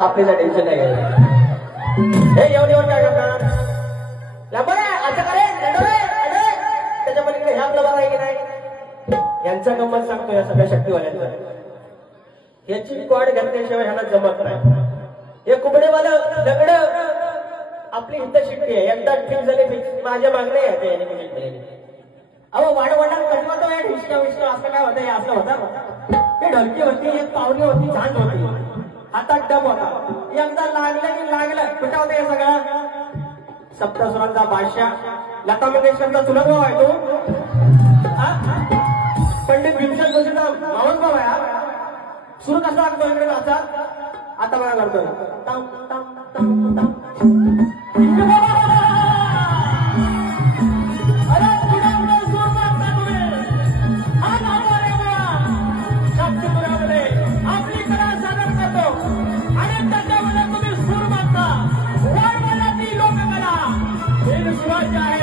आपल्याला टेन्शन नाही घ्यायचं. हे एवढं काय करणार लंबडे असं करे त्याच्या पलीकडे हे आपलं बरं आहे की नाही. यांचा गंमत सांगतो या सगळ्या शक्तीवाल्यांचा. याची क्वाड घातल्याशिवाय ह्याला जमत नाही. हे कुबडेवालं दगड आपली हित शिट्टी आहे. एकदा ठीक झाले फिक्स माझ्या मागणे आहे. अहो वाढवणार कटवतो आहे हिसका विसका असं काय होतं. असं होतं ते ढलकी होती एक पावली होती झांज होती हातात डब होता. एकदा लागलं की लागलं. कुठं होतं हे सगळं. सप्तस्वरांचा बादशाह लता मंगेशकरचा चुलत भाऊ आहे तो. पंडित भीमसेन जोशीचा मावस भाऊ आहे. सुरू कसा लागतो इकडे नाचा. आता बघा करतो तम तम तम तम. अरे पुढे पुढे सूर मारता तुम्ही. हा नावा रे बुवा शब्दपुरामध्ये आपली कला सादर करतो आणि त्याच्यामध्ये तुम्ही सूर मारता. वर मला ती लोककला हे सुराज्य आहे.